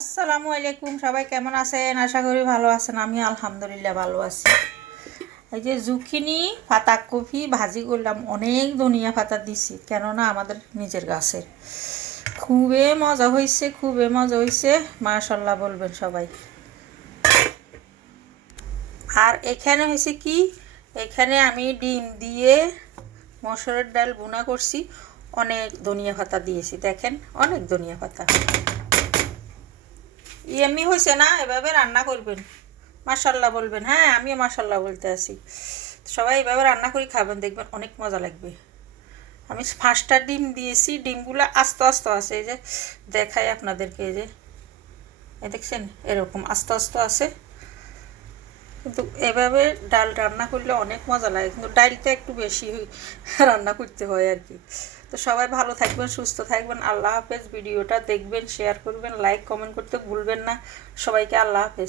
আসসালামু আলাইকুম, সবাই কেমন আছেন? আশা করি ভালো আছেন। আমি আলহামদুলিল্লাহ ভালো আছি। এই যে জুকিনি পাতাকপি ভাজি করলাম, অনেক ধনিয়া পাতা দিছি, কেননা আমাদের নিজের গাছের। খুবই মজা হয়েছে, খুবই মজা হয়েছে, মাশাল্লাহ বলবেন সবাই। আর এখানে হয়েছে কি, এখানে আমি ডিম দিয়ে মসুরের ডাল ভুনা করছি, অনেক ধনিয়া পাতা দিয়েছি, দেখেন অনেক ধনিয়া পাতা। এমনি হয়েছে না? এভাবে রান্না করবেন, মাশাল্লাহ বলবেন। হ্যাঁ, আমি মাশাল্লাহ বলতে আছি। সবাই এভাবে রান্না করে খাবেন, দেখবেন অনেক মজা লাগবে। আমি 5টা ডিম দিয়েছি, ডিমগুলো আস্তে আস্তে আছে, এই যে দেখাই আপনাদেরকে, এই যে দেখছেন এরকম আস্তে আস্তে আছে। কিন্তু এভাবে ডাল রান্না করলে অনেক মজা লাগে, কিন্তু ডালটা একটু বেশি রান্না করতে হয় আর কি। তো সবাই ভালো থাকবেন, সুস্থ থাকবেন। আল্লাহ হাফেজ। ভিডিওটা দেখবেন, শেয়ার করবেন, লাইক কমেন্ট করতে ভুলবেন না। সবাইকে আল্লাহ হাফেজ।